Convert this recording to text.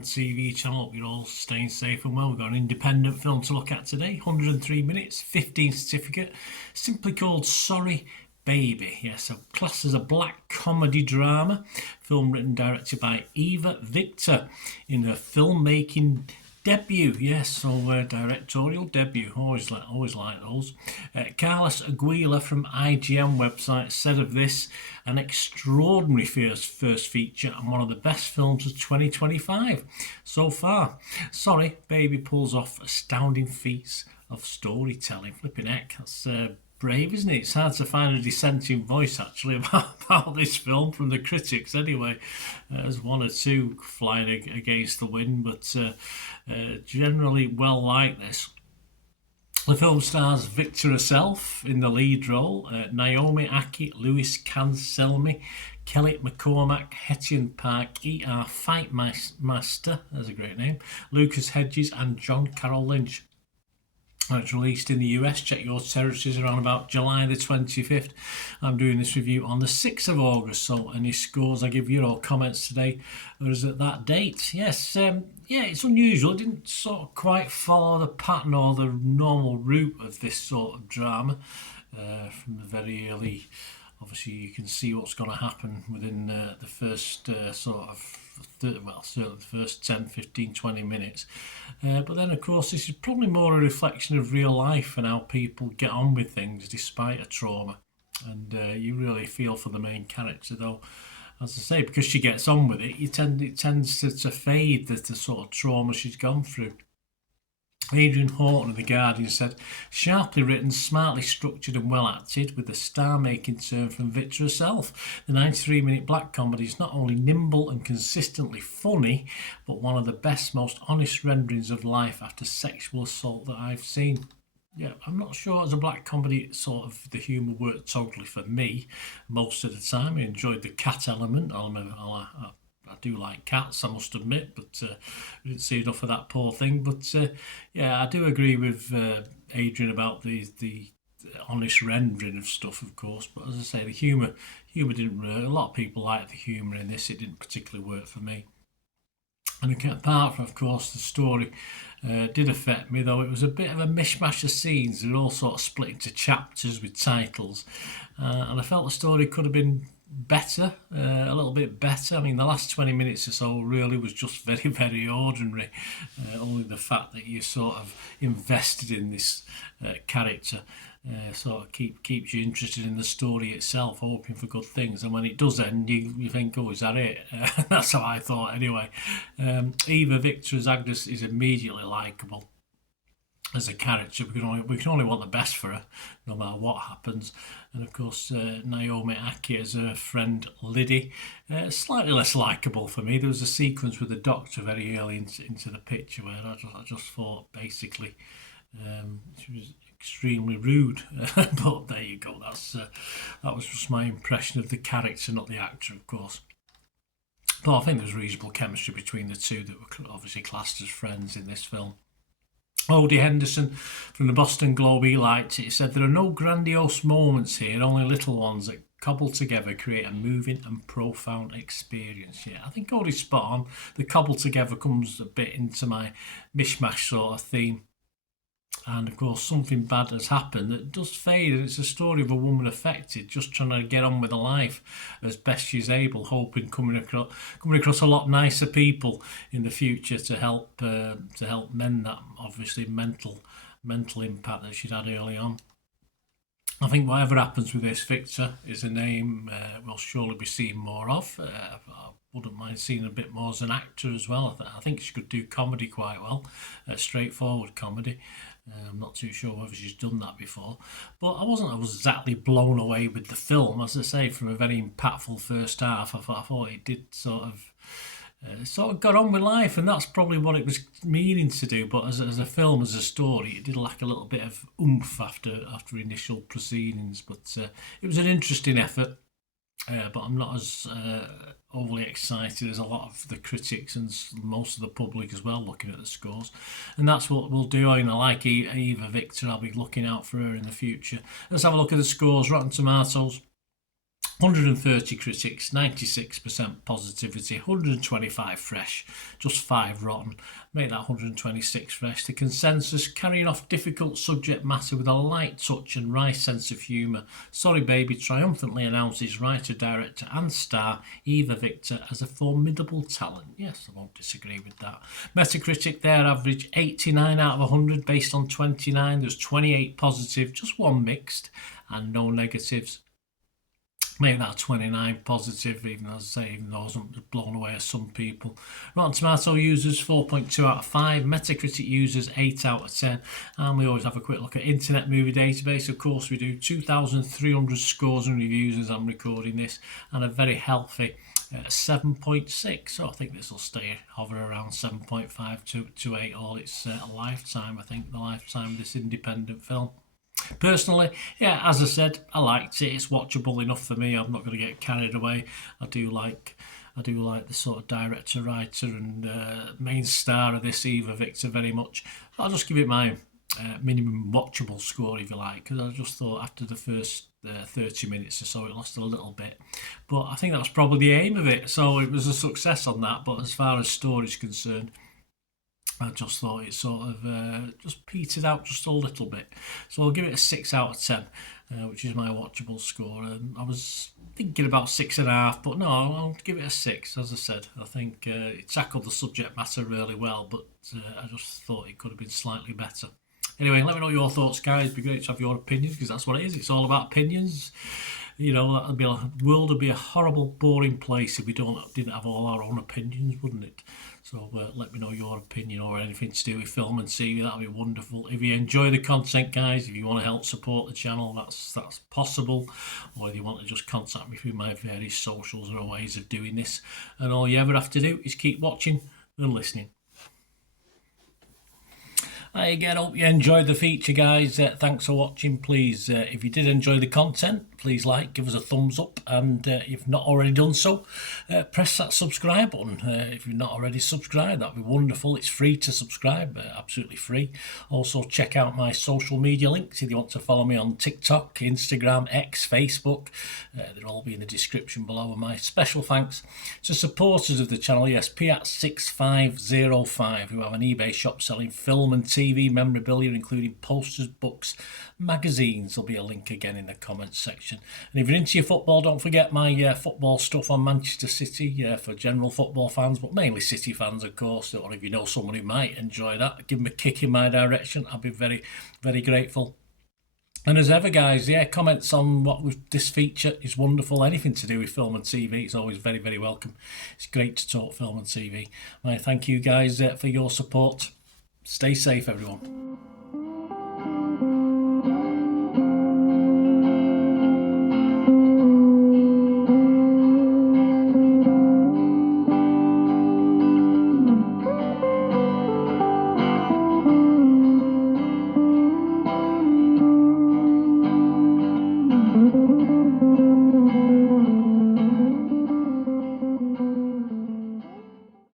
and TV channel. Hope you're all staying safe and well. We've got an independent film to look at today. 103 minutes, 15 certificate. Simply called Sorry Baby. Yes, so classed as a black comedy drama. Film written and directed by Eva Victor in her filmmaking debut. Yes, so directorial debut. Always like those. Carlos Aguila from IGN website said of this, an extraordinary first feature and one of the best films of 2025 so far. Sorry Baby pulls off astounding feats of storytelling. Flipping heck, that's brave, isn't it? It's hard to find a dissenting voice actually about this film from the critics anyway. There's one or two flying against the wind, but generally well liked this. The film stars Victor herself in the lead role, Naomi Aki, Louis Cancelmi, Kelly McCormack, Hettian Park, E.R. Fightmaster, that's a great name, Lucas Hedges and John Carroll Lynch. It's released in the US. Check your territories around about July the 25th. I'm doing this review on the 6th of August, so any scores I give you or comments today was at that date. Yes, it's unusual. It didn't sort of quite follow the pattern or the normal route of this sort of drama from the very early. Obviously, you can see what's going to happen within the first certainly the first 10, 15, 20 minutes. But then, of course, this is probably more a reflection of real life and how people get on with things despite a trauma. And you really feel for the main character, though. As I say, because she gets on with it, it tends to fade the sort of trauma she's gone through. Adrian Horton of The Guardian said, sharply written, smartly structured and well acted, with the star-making turn from Victor herself. The 93-minute black comedy is not only nimble and consistently funny, but one of the best, most honest renderings of life after sexual assault that I've seen. Yeah, I'm not sure as a black comedy, sort of the humour worked totally for me most of the time. I enjoyed the cat element. I do like cats, I must admit, but we didn't see enough of that poor thing. But I do agree with Adrian about the honest rendering of stuff, of course. But as I say, the humour didn't work. A lot of people liked the humour in this. It didn't particularly work for me. And apart from, of course, the story did affect me, though it was a bit of a mishmash of scenes. They're all sort of split into chapters with titles. And I felt the story could have been better, a little bit better. I mean, the last 20 minutes or so really was just very, very ordinary. Only the fact that you sort of invested in this character sort of keeps you interested in the story itself, hoping for good things. And when it does end, you think, oh, is that it? That's how I thought anyway. Eva Victor as Agnes is immediately likeable as a character. We can only want the best for her, no matter what happens. And of course, Naomi Aki as her friend Liddy, slightly less likeable for me. There was a sequence with the doctor very early into the picture where I just thought basically she was extremely rude. But there you go. That was just my impression of the character, not the actor, of course. But I think there's reasonable chemistry between the two that were obviously classed as friends in this film. Odie Henderson from the Boston Globe, he liked it. He said, there are no grandiose moments here, only little ones that cobbled together create a moving and profound experience. Yeah, I think Odie's spot on. The cobbled together comes a bit into my mishmash sort of theme. And of course, something bad has happened that does fade, and it's a story of a woman affected, just trying to get on with her life as best she's able, hoping coming across a lot nicer people in the future to help mend that obviously mental impact that she'd had early on. I think whatever happens with this, Victor is a name we'll surely be seeing more of. I wouldn't mind seeing a bit more as an actor as well. I think she could do comedy quite well, straightforward comedy. I'm not too sure whether she's done that before, but I was exactly blown away with the film. As I say, from a very impactful first half, I thought it did sort of got on with life, and that's probably what it was meaning to do. But as a film, as a story, it did lack a little bit of oomph after initial proceedings. But it was an interesting effort. But I'm not as overly excited as a lot of the critics and most of the public as well, looking at the scores. And that's what we'll do. I like Eva Victor. I'll be looking out for her in the future. Let's have a look at the scores. Rotten Tomatoes, 130 critics, 96% positivity, 125 fresh, just 5 rotten. Make that 126 fresh. The consensus, carrying off difficult subject matter with a light touch and wry sense of humour. Sorry Baby triumphantly announces writer, director and star Eva Victor as a formidable talent. Yes, I won't disagree with that. Metacritic, their average 89 out of 100 based on 29. There's 28 positive, just 1 mixed and no negatives. Make that 29 positive, even as I say, even though I wasn't blown away as some people. Rotten Tomato users 4.2 out of 5, Metacritic users 8 out of 10, and we always have a quick look at Internet Movie Database. Of course we do, 2,300 scores and reviews as I'm recording this, and a very healthy 7.6. So I think this will stay hover around 7.5 to 8 all its lifetime. I think the lifetime of this independent film. Personally, yeah, as I said, I liked it. It's watchable enough for me. I'm not going to get carried away. I do like the sort of director, writer, and main star of this, Eva Victor, very much. I'll just give it my minimum watchable score, if you like, because I just thought after the first 30 minutes or so it lost a little bit, but I think that was probably the aim of it, so it was a success on that. But as far as story is concerned, I just thought it sort of just petered out just a little bit. So I'll give it a 6 out of 10, which is my watchable score. I was thinking about 6.5, but no, I'll give it a 6. As I said, I think it tackled the subject matter really well, but I just thought it could have been slightly better. Anyway, let me know your thoughts, guys. It'd be great to have your opinion, because that's what it is. It's all about opinions. You know, the world would be a horrible, boring place if we didn't have all our own opinions, wouldn't it? So let me know your opinion or anything to do with film and TV. That'd be wonderful. If you enjoy the content, guys, if you want to help support the channel, that's possible. Or if you want to just contact me through my various socials, or ways of doing this. And all you ever have to do is keep watching and listening. Hi again, hope you enjoyed the feature, guys. Thanks for watching. Please, if you did enjoy the content, please give us a thumbs up, and if not already done so, press that subscribe button. If you're not already subscribed, that'd be wonderful. It's free to subscribe, absolutely free. Also, check out my social media links if you want to follow me on TikTok, Instagram, X, Facebook. They'll all be in the description below. And my special thanks to supporters of the channel, yes, Piat6505, who have an eBay shop selling film and TV memorabilia, including posters, books, magazines. There'll be a link again in the comments section. And if you're into your football, don't forget my football stuff on Manchester City for general football fans, but mainly City fans, of course. Or if you know someone who might enjoy that, give them a kick in my direction. I'll be very, very grateful. And as ever, guys, yeah, comments on this feature is wonderful. Anything to do with film and TV is always very, very welcome. It's great to talk film and TV. I thank you guys for your support. Stay safe, everyone.